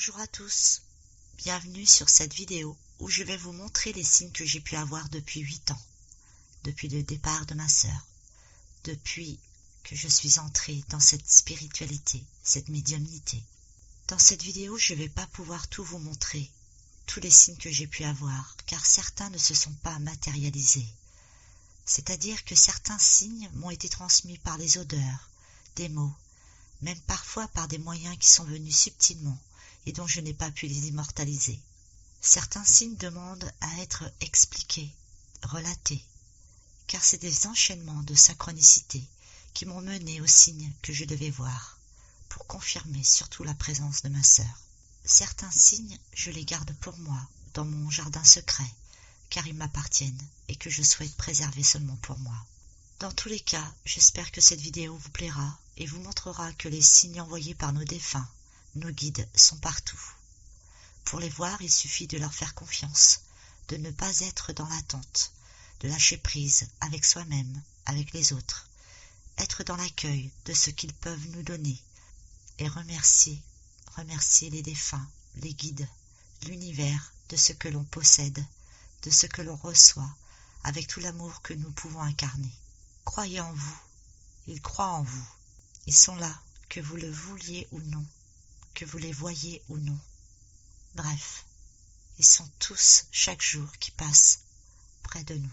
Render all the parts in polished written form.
Bonjour à tous, bienvenue sur cette vidéo où je vais vous montrer les signes que j'ai pu avoir depuis 8 ans, depuis le départ de ma sœur, depuis que je suis entrée dans cette spiritualité, cette médiumnité. Dans cette vidéo, je ne vais pas pouvoir tout vous montrer, tous les signes que j'ai pu avoir, car certains ne se sont pas matérialisés. C'est-à-dire que certains signes m'ont été transmis par les odeurs, des mots, même parfois par des moyens qui sont venus subtilement et dont je n'ai pas pu les immortaliser. Certains signes demandent à être expliqués, relatés, car c'est des enchaînements de synchronicité qui m'ont mené aux signes que je devais voir, pour confirmer surtout la présence de ma sœur. Certains signes, je les garde pour moi, dans mon jardin secret, car ils m'appartiennent et que je souhaite préserver seulement pour moi. Dans tous les cas, j'espère que cette vidéo vous plaira et vous montrera que les signes envoyés par nos défunts, nos guides, sont partout. Pour les voir, il suffit de leur faire confiance, de ne pas être dans l'attente, de lâcher prise avec soi-même, avec les autres, être dans l'accueil de ce qu'ils peuvent nous donner et remercier les défunts, les guides, l'univers de ce que l'on possède, de ce que l'on reçoit, avec tout l'amour que nous pouvons incarner. Croyez en vous, ils croient en vous, ils sont là, que vous le vouliez ou non, que vous les voyez ou non. Bref, ils sont tous, chaque jour qui passe, près de nous.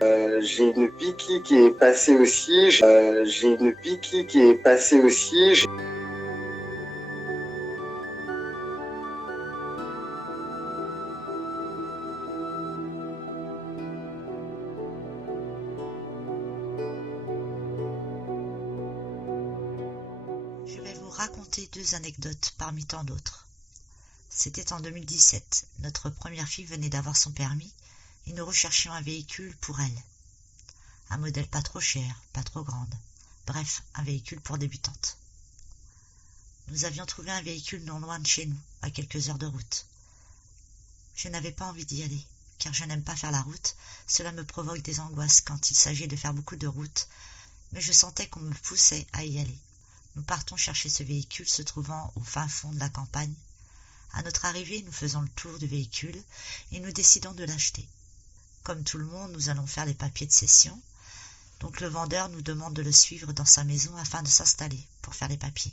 J'ai une Piki qui est passée aussi. J'ai une Piki qui est passée aussi. Je vais vous raconter 2 anecdotes parmi tant d'autres. C'était en 2017, notre première fille venait d'avoir son permis et nous recherchions un véhicule pour elle. Un modèle pas trop cher, pas trop grande. Bref, un véhicule pour débutantes. Nous avions trouvé un véhicule non loin de chez nous, à quelques heures de route. Je n'avais pas envie d'y aller, car je n'aime pas faire la route, cela me provoque des angoisses quand il s'agit de faire beaucoup de route, mais je sentais qu'on me poussait à y aller. Nous partons chercher ce véhicule se trouvant au fin fond de la campagne. À notre arrivée, nous faisons le tour du véhicule et nous décidons de l'acheter. Comme tout le monde, nous allons faire les papiers de cession, donc le vendeur nous demande de le suivre dans sa maison afin de s'installer pour faire les papiers.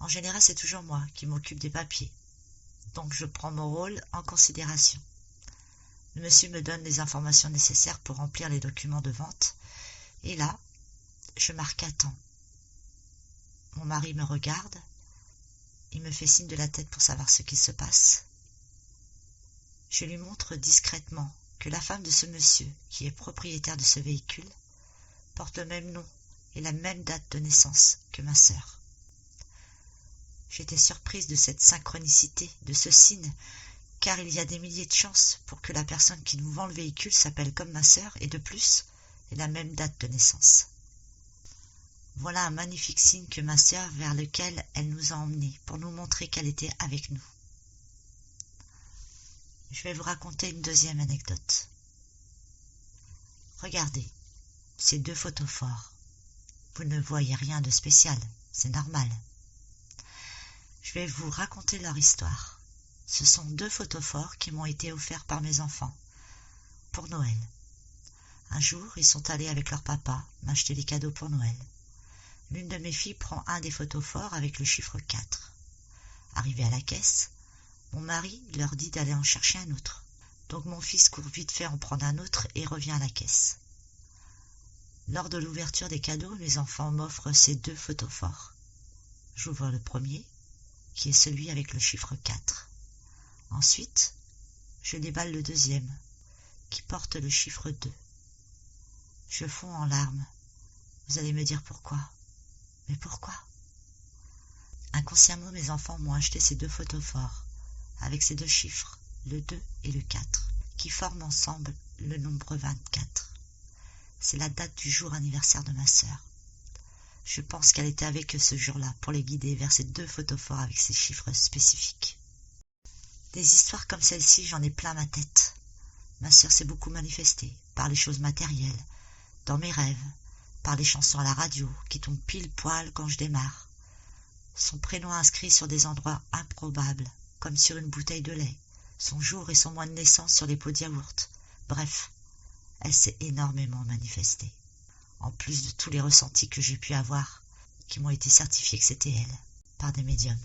En général, c'est toujours moi qui m'occupe des papiers, donc je prends mon rôle en considération. Le monsieur me donne les informations nécessaires pour remplir les documents de vente, et là, je marque attends. Mon mari me regarde, il me fait signe de la tête pour savoir ce qui se passe. Je lui montre discrètement que la femme de ce monsieur, qui est propriétaire de ce véhicule, porte le même nom et la même date de naissance que ma sœur. J'étais surprise de cette synchronicité, de ce signe, car il y a des milliers de chances pour que la personne qui nous vend le véhicule s'appelle comme ma sœur et de plus, ait la même date de naissance. Voilà un magnifique signe que ma sœur vers lequel elle nous a emmenés pour nous montrer qu'elle était avec nous. Je vais vous raconter une deuxième anecdote. Regardez, ces 2 photophores. Vous ne voyez rien de spécial, c'est normal. Je vais vous raconter leur histoire. Ce sont 2 photophores qui m'ont été offerts par mes enfants, pour Noël. Un jour, ils sont allés avec leur papa m'acheter des cadeaux pour Noël. L'une de mes filles prend un des photophores avec le chiffre 4. Arrivé à la caisse, mon mari leur dit d'aller en chercher un autre. Donc mon fils court vite fait en prendre un autre et revient à la caisse. Lors de l'ouverture des cadeaux, mes enfants m'offrent ces 2 photophores. J'ouvre le premier, qui est celui avec le chiffre 4. Ensuite, je déballe le deuxième, qui porte le chiffre 2. Je fonds en larmes. Vous allez me dire pourquoi. Mais pourquoi? Inconsciemment, mes enfants m'ont acheté ces 2 photophores, avec ces 2 chiffres, le 2 et le 4, qui forment ensemble le nombre 24. C'est la date du jour anniversaire de ma sœur. Je pense qu'elle était avec eux ce jour-là pour les guider vers ces 2 photophores avec ces chiffres spécifiques. Des histoires comme celle-ci, j'en ai plein ma tête. Ma sœur s'est beaucoup manifestée, par les choses matérielles, dans mes rêves, par les chansons à la radio qui tombent pile poil quand je démarre. Son prénom inscrit sur des endroits improbables, comme sur une bouteille de lait, son jour et son mois de naissance sur les pots de yaourt. Bref, elle s'est énormément manifestée. En plus de tous les ressentis que j'ai pu avoir, qui m'ont été certifiés que c'était elle, par des médiums.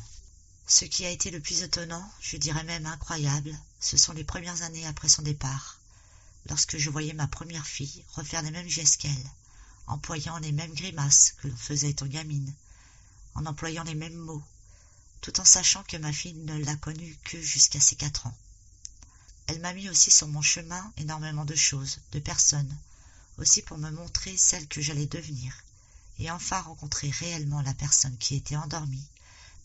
Ce qui a été le plus étonnant, je dirais même incroyable, ce sont les premières années après son départ, lorsque je voyais ma première fille refaire les mêmes gestes qu'elle, employant les mêmes grimaces que l'on faisait étant gamine, en employant les mêmes mots, tout en sachant que ma fille ne l'a connue que jusqu'à ses 4 ans. Elle m'a mis aussi sur mon chemin énormément de choses, de personnes, aussi pour me montrer celle que j'allais devenir, et enfin rencontrer réellement la personne qui était endormie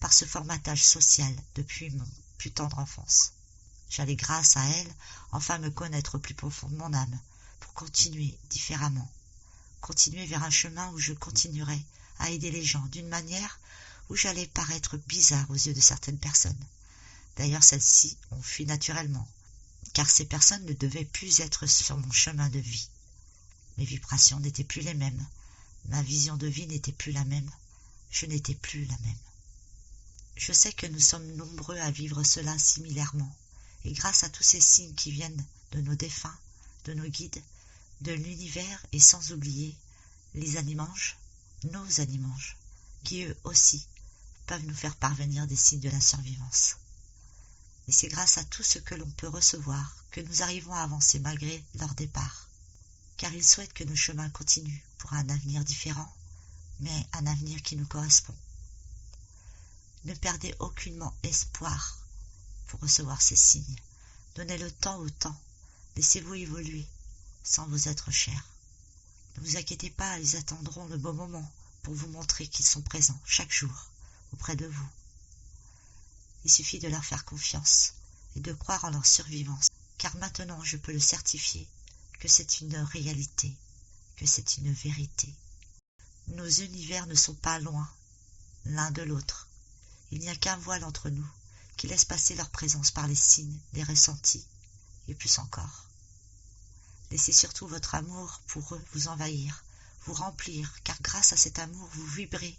par ce formatage social depuis mon plus tendre enfance. J'allais grâce à elle enfin me connaître au plus profond de mon âme, pour continuer différemment, continuer vers un chemin où je continuerais à aider les gens d'une manière où j'allais paraître bizarre aux yeux de certaines personnes. D'ailleurs celles-ci ont fui naturellement, car ces personnes ne devaient plus être sur mon chemin de vie. Mes vibrations n'étaient plus les mêmes, ma vision de vie n'était plus la même, je n'étais plus la même. Je sais que nous sommes nombreux à vivre cela similairement, et grâce à tous ces signes qui viennent de nos défunts, de nos guides, de l'univers et sans oublier les animanges, nos animanges, qui eux aussi peuvent nous faire parvenir des signes de la survivance. Et c'est grâce à tout ce que l'on peut recevoir que nous arrivons à avancer malgré leur départ. car il souhaite que nos chemins continuent pour un avenir différent, mais un avenir qui nous correspond. Ne perdez aucunement espoir pour recevoir ces signes. Donnez le temps au temps, laissez-vous évoluer sans vous être cher. Ne vous inquiétez pas, ils attendront le bon moment pour vous montrer qu'ils sont présents chaque jour auprès de vous. Il suffit de leur faire confiance et de croire en leur survivance, car maintenant je peux le certifier que c'est une réalité, que c'est une vérité. Nos univers ne sont pas loin l'un de l'autre. Il n'y a qu'un voile entre nous qui laisse passer leur présence par les signes, les ressentis et plus encore. Laissez surtout votre amour pour eux vous envahir, vous remplir, car grâce à cet amour, vous vibrez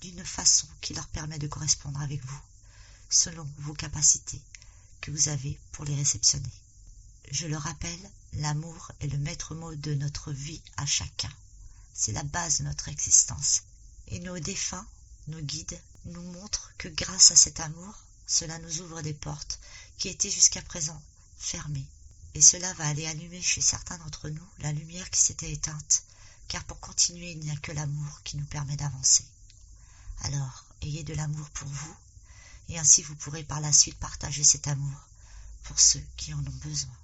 d'une façon qui leur permet de correspondre avec vous, selon vos capacités que vous avez pour les réceptionner. Je le rappelle, l'amour est le maître mot de notre vie à chacun. C'est la base de notre existence. Et nos défunts, nos guides, nous montrent que grâce à cet amour, cela nous ouvre des portes qui étaient jusqu'à présent fermées. Et cela va aller allumer chez certains d'entre nous la lumière qui s'était éteinte, car pour continuer, il n'y a que l'amour qui nous permet d'avancer. Alors, ayez de l'amour pour vous, et ainsi vous pourrez par la suite partager cet amour pour ceux qui en ont besoin.